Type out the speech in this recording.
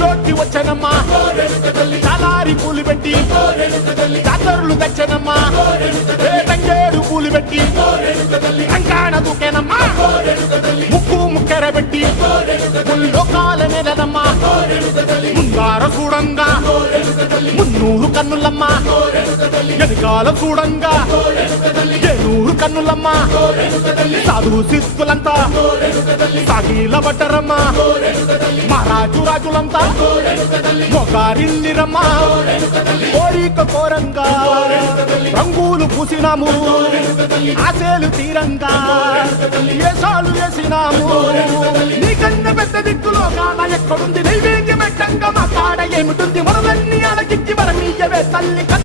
ఊళ్ళోకి వచ్చనమ్మా చాలారి పూలు పెట్టి జాతరులు తెచ్చనమ్మా తంగేడు పూలు పెట్టి రంగాణ దూకేనమ్మా ముక్కు ముక్కెర పెట్టి ముల్లోకాల నెలనమ్మా ముంగార చూడంగా మున్నూరు కన్నులమ్మా ఎనకాల చూడంగా ఏనూరు కన్నులమ్మా సాధు శిస్తులంతా సాగిల పట్టరమ్మా మహారాజు రాజులంతా మొగారిల్లిరమ్మా కోరిక కోరంగా రంగులు పూసినాము ఆశలు తీరంగా వేషాలు వేసినాము నీకన్నా పెద్ద దిక్కులో కాన ఎక్కడుంది నైవేద్యం పెట్టంగా మా కాడ ఏమిటుంది మనలన్నీ అడగిచ్చి వరమీయవే తల్లి.